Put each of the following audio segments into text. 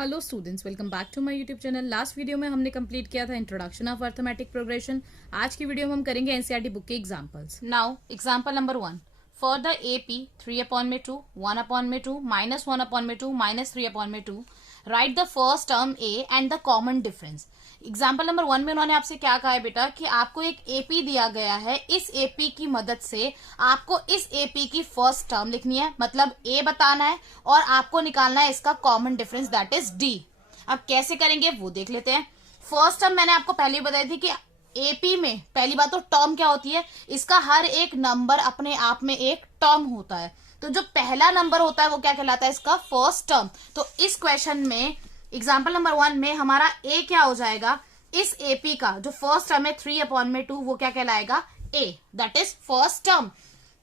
Hello students, welcome back to my YouTube channel. Last video में हमने complete किया था इंट्रोडक्शन ऑफ अर्थमेटिक प्रोग्रेशन। आज की वीडियो में हम करेंगे एनसीईआरटी बुक के examples. Now example number 1, for the AP 3/2 1/2 -1/2 -3/2 right the first term A and the common difference. Example number 1 में उन्होंने आपसे क्या कहा है बेटा कि आपको एक एपी दिया गया है, इस एपी की मदद से आपको इस एपी की फर्स्ट टर्म लिखनी है, मतलब ए बताना है और आपको निकालना है इसका common difference, that is D. अब कैसे करेंगे वो देख लेते हैं। फर्स्ट टर्म मैंने आपको पहले ही बताई थी कि एपी में पहली बात तो टर्म क्या होती है, इसका हर एक नंबर अपने आप में एक टर्म होता है। तो जो पहला नंबर होता है वो क्या कहलाता है, इसका फर्स्ट टर्म। तो इस क्वेश्चन में एग्जाम्पल नंबर 1 में हमारा ए क्या हो जाएगा, इस एपी का जो फर्स्ट टर्म है 3/2 वो क्या कहलाएगा, ए, दैट इज फर्स्ट टर्म।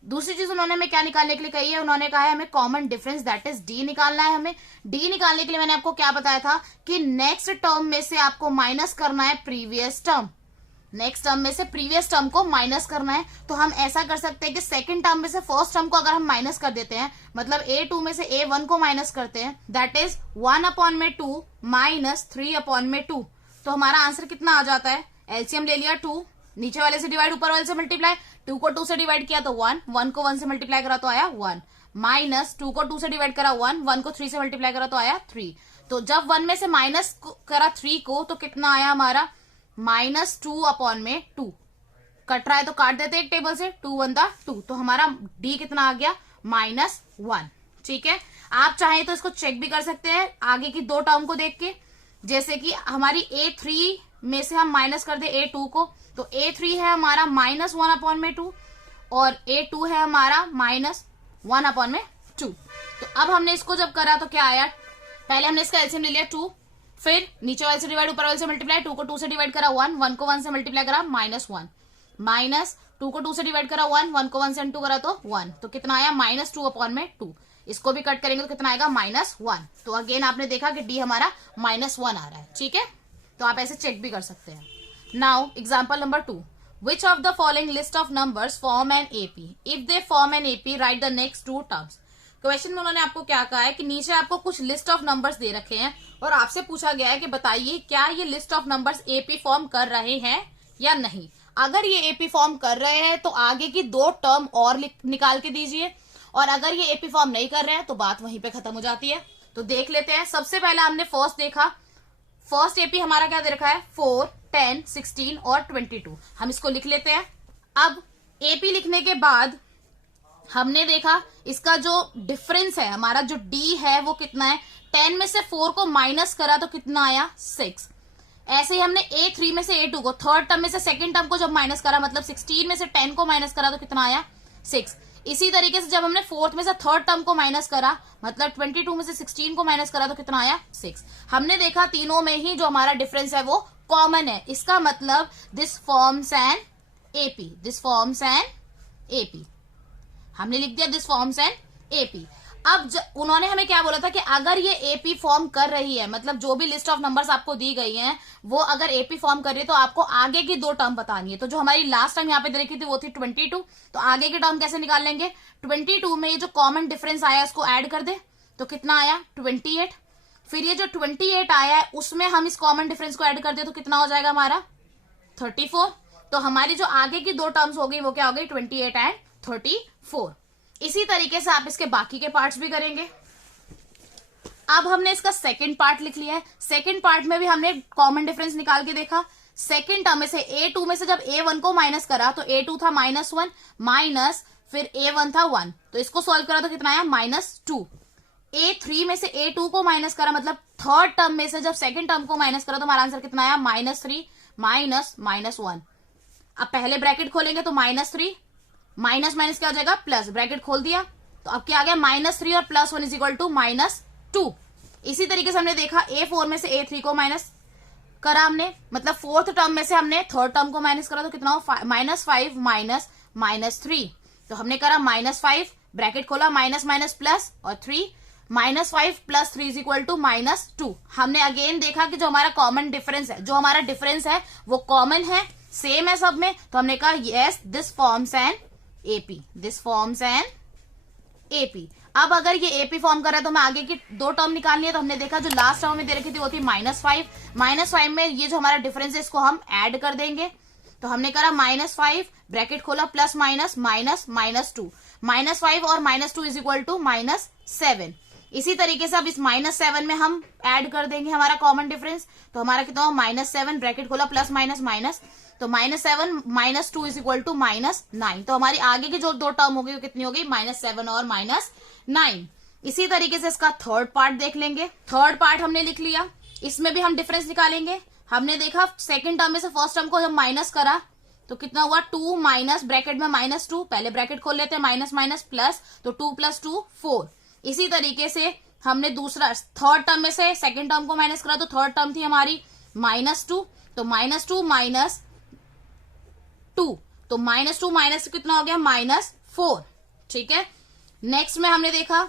दूसरी चीज उन्होंने हमें क्या निकालने के लिए कही है, उन्होंने कहा है हमें common difference that is D निकालना है। हमें डी निकालने के लिए मैंने आपको क्या बताया था कि नेक्स्ट टर्म में से आपको माइनस करना है प्रीवियस टर्म, नेक्स्ट टर्म में से प्रीवियस टर्म को माइनस करना है। तो हम ऐसा कर सकते हैं कि सेकंड टर्म में से फर्स्ट टर्म को अगर हम माइनस कर देते हैं, मतलब A2 में से A1 को माइनस करते हैं, दैट इज 1/2 -3/2। तो हमारा आंसर कितना आ जाता है, एलसीएम ले लिया 2, नीचे वाले से डिवाइड ऊपर वाले से मल्टीप्लाई, 2 को 2 से डिवाइड किया तो 1, 1 को 1 से मल्टीप्लाई करा तो आया 1, माइनस 2 को 2 से डिवाइड करा 1, 1 को 3 से मल्टीप्लाई करा तो आया 3। तो जब 1 में से माइनस करा 3 को तो कितना आया हमारा, -2/2। कट रहा है तो काट देते एक टेबल से, 2 1 2, तो हमारा डी कितना आ गया, -1। ठीक है, आप चाहें तो इसको चेक भी कर सकते हैं आगे की दो टर्म को देख के, जैसे कि हमारी A3 में से हम माइनस कर दे A2 को, तो A3 है हमारा -1/2 और A2 है हमारा -1/2। तो अब हमने इसको जब करा तो क्या आया, पहले हमने इसका एलसीएम ले लिया 2, फिर नीचे वाले से डिवाइड ऊपर वाले से मल्टीप्लाई, 2 को 2 से डिवाइड करा 1, 1 को 1 से मल्टीप्लाई करा -1, माइनस 2 को 2 से डिवाइड करा 1, 1 को 1 से 2 करा तो 1, तो कितना आया -2/2। इसको भी कट करेंगे तो कितना आएगा -1। तो अगेन आपने देखा कि डी हमारा -1 आ रहा है। ठीक है, तो आप ऐसे चेक भी कर सकते हैं। Now example number 2, which of the following list of numbers form an AP, if they form an AP right the next 2 terms. Question में उन्होंने आपको क्या कहा है कि नीचे आपको कुछ लिस्ट ऑफ नंबर्स दे रखे हैं और आपसे पूछा गया है कि बताइए क्या ये list of numbers AP form कर रहे हैं या नहीं। अगर ये एपी फॉर्म कर रहे हैं तो आगे की 2 टर्म और निकाल के दीजिए, और अगर ये एपी फॉर्म नहीं कर रहे हैं तो बात वहीं पे खत्म हो जाती है। तो देख लेते हैं। सबसे पहले हमने फर्स्ट देखा, फर्स्ट एपी हमारा क्या दे रखा है, 4 10 16 और 22। हम इसको लिख लेते हैं। अब एपी लिखने के बाद हमने देखा इसका जो डिफरेंस है, हमारा जो डी है वो कितना है, 10 में से 4 को माइनस करा तो कितना आया 6। ऐसे ही हमने A3 में से A2 को, थर्ड टर्म में से सेकंड टर्म को जब माइनस करा, मतलब 16 में से 10 को माइनस करा तो कितना आया 6। इसी तरीके से जब हमने फोर्थ में से थर्ड टर्म को माइनस करा, मतलब 22 में से 16 को माइनस करा तो कितना आया 6। हमने देखा तीनों में ही जो हमारा डिफरेंस है वो कॉमन है, इसका मतलब this forms an AP, this forms an AP. हमने लिख दिया दिस फॉर्म्स एन एपी। अब उन्होंने हमें क्या बोला था कि अगर ये एपी फॉर्म कर रही है, मतलब जो भी लिस्ट ऑफ नंबर्स आपको दी गई हैं वो अगर एपी फॉर्म कर रही है तो आपको आगे की 2 टर्म बतानी है। तो जो हमारी लास्ट टर्म यहाँ पे दे रखी थी वो थी 22, तो आगे की टर्म कैसे निकाल लेंगे, 22 में ये जो कॉमन डिफरेंस आया इसको ऐड कर दे तो कितना आया 28। फिर ये जो 28 आया है उसमें हम इस कॉमन डिफरेंस को ऐड कर दे तो कितना हो जाएगा हमारा 34। तो हमारी जो आगे की 2 टर्म्स हो गई वो क्या हो गई, 28 एंड 34। इसी तरीके से आप इसके बाकी के पार्ट्स भी करेंगे। अब हमने इसका सेकंड पार्ट लिख लिया है। सेकंड पार्ट में भी हमने कॉमन डिफरेंस निकाल के देखा। सेकंड टर्म में से A2 में से जब A1 को माइनस करा तो A2 था -1, माइनस फिर A1 था 1, तो इसको सॉल्व करा तो कितना आया -2। A3 में से A2 को माइनस करा, मतलब थर्ड टर्म में से जब सेकंड टर्म को माइनस करा तो हमारा आंसर कितना आया -3 माइनस -1। अब पहले ब्रैकेट खोलेंगे तो -3 माइनस माइनस क्या हो जाएगा प्लस, ब्रैकेट खोल दिया तो अब क्या आ गया -3 और +1 इज इक्वल टू -2। इसी तरीके से हमने देखा A4 में से A3 को माइनस करा हमने, मतलब फोर्थ टर्म में से हमने थर्ड टर्म को माइनस करा तो कितना हो -5 माइनस -3। तो हमने करा -5, ब्रैकेट खोला, माइनस माइनस प्लस और 3, -5 + 3 इज इक्वल टू -2। हमने अगेन देखा कि जो हमारा कॉमन डिफरेंस है, जो हमारा डिफरेंस है वो कॉमन है, सेम है सब में, तो हमने कहा yes this forms an AP, this forms an AP. अब अगर ये एपी फॉर्म कर रहा है तो हमें आगे की दो टर्म निकालनी है। तो हमने देखा जो लास्ट टर्म में दे रखी थी वो थी -5। -5 में ये जो हमारा डिफरेंस है इसको हम ऐड कर देंगे। तो हमने करा -5 ब्रैकेट खोला प्लस माइनस माइनस -2, -5 और -2 इज इक्वल टू -7। इसी तरीके से अब इस -7 में हम ऐड कर देंगे हमारा कॉमन डिफरेंस। तो हमारा कितना हो -7 ब्रैकेट खोला प्लस माइनस माइनस, तो -7 -2 इज इक्वल टू -9। तो हमारी आगे की जो दो टर्म होगी वो कितनी हो गई, -7 और -9। इसी तरीके से इसका थर्ड पार्ट देख लेंगे। थर्ड पार्ट हमने लिख लिया, इसमें भी हम डिफरेंस निकालेंगे। हमने देखा सेकंड टर्म में से फर्स्ट टर्म को जब माइनस करा तो कितना हुआ, 2 माइनस ब्रैकेट में -2, पहले ब्रैकेट खोल लेते हैं माइनस माइनस प्लस, तो 2 + 2 4। इसी तरीके से हमने दूसरा थर्ड टर्म में से सेकंड टर्म को माइनस करा तो थर्ड टर्म थी हमारी -2, तो -2 माइनस 2, तो -2 माइनस कितना हो गया, -4। ठीक है, नेक्स्ट में हमने देखा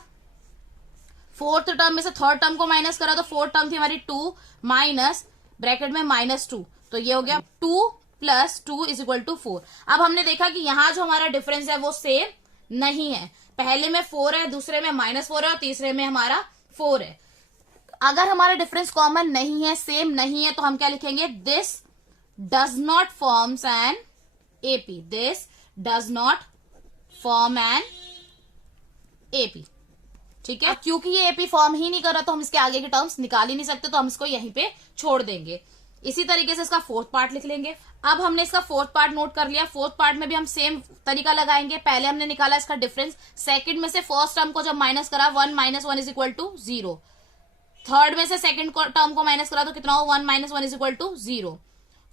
फोर्थ टर्म में से थर्ड टर्म को माइनस करा तो फोर्थ टर्म थी हमारी 2 माइनस ब्रैकेट में -2, तो ये हो गया 2 + 2 इज इक्वल टू 4। अब हमने देखा कि यहां जो हमारा डिफरेंस है वो सेम नहीं है, पहले में 4 है, दूसरे में -4 है और तीसरे में हमारा 4 है। अगर हमारा डिफरेंस कॉमन नहीं है, सेम नहीं है, तो हम क्या लिखेंगे, this does not forms an AP, this does not form an AP. ठीक है, क्योंकि ये एपी फॉर्म ही नहीं कर रहा तो हम इसके आगे के टर्म्स निकाल ही नहीं सकते, तो हम इसको यहीं पे छोड़ देंगे। इसी तरीके से इसका फोर्थ पार्ट लिख लेंगे। अब हमने इसका फोर्थ पार्ट नोट कर लिया, फोर्थ पार्ट में भी हम सेम तरीका लगाएंगे। पहले हमने निकाला इसका डिफरेंस, सेकंड में से फर्स्ट टर्म को जब माइनस करा 1 - 1 इज इक्वल टू 0, थर्ड में से सेकंड टर्म को माइनस करा तो कितना हो, 1 - 1 is equal to 0,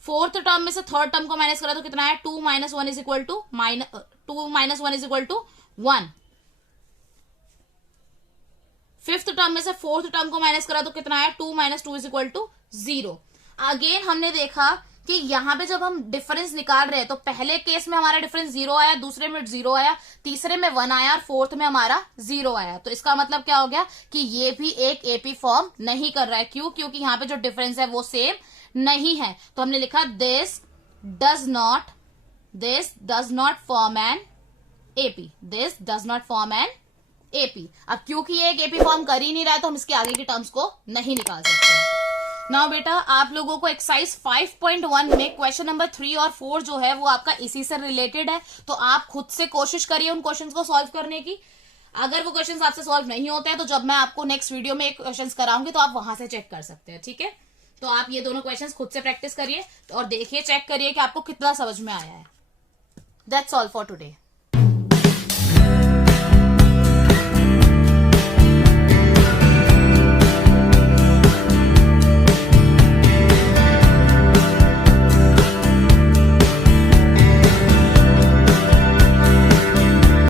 fourth term में से थर्ड टर्म को माइनस करा तो कितना है, 2 - 1 is equal to 1, fifth term में से फोर्थ टर्म को माइनस करा तो कितना है, 2 - 2 इज इक्वल टू 0। अगेन हमने देखा कि यहां पे जब हम डिफरेंस निकाल रहे हैं तो पहले केस में हमारा डिफरेंस 0 आया, दूसरे में 0 आया, तीसरे में 1 आया और फोर्थ में हमारा 0 आया। तो इसका मतलब क्या हो गया कि ये भी एक एपी फॉर्म नहीं कर रहा है। क्यों, क्योंकि यहां पे जो डिफरेंस है वो सेम नहीं है। तो हमने लिखा this does not form an AP, this does not form an AP. अब क्योंकि ये एक एपी फॉर्म कर ही नहीं रहा है तो हम इसके आगे के टर्म्स को नहीं निकाल सकते। नाउ बेटा, आप लोगों को एक्सरसाइज 5.1 में क्वेश्चन नंबर 3 और 4 जो है वो आपका इसी से रिलेटेड है, तो आप खुद से कोशिश करिए उन क्वेश्चंस को सॉल्व करने की। अगर वो क्वेश्चंस आपसे सॉल्व नहीं होते हैं तो जब मैं आपको नेक्स्ट वीडियो में एक क्वेश्चंस कराऊंगी तो आप वहां से चेक कर सकते हैं। ठीक है, तो आप ये दोनों क्वेश्चंस खुद से प्रैक्टिस करिए और देखिए, चेक करिए कि आपको कितना समझ में आया है। That's all for today.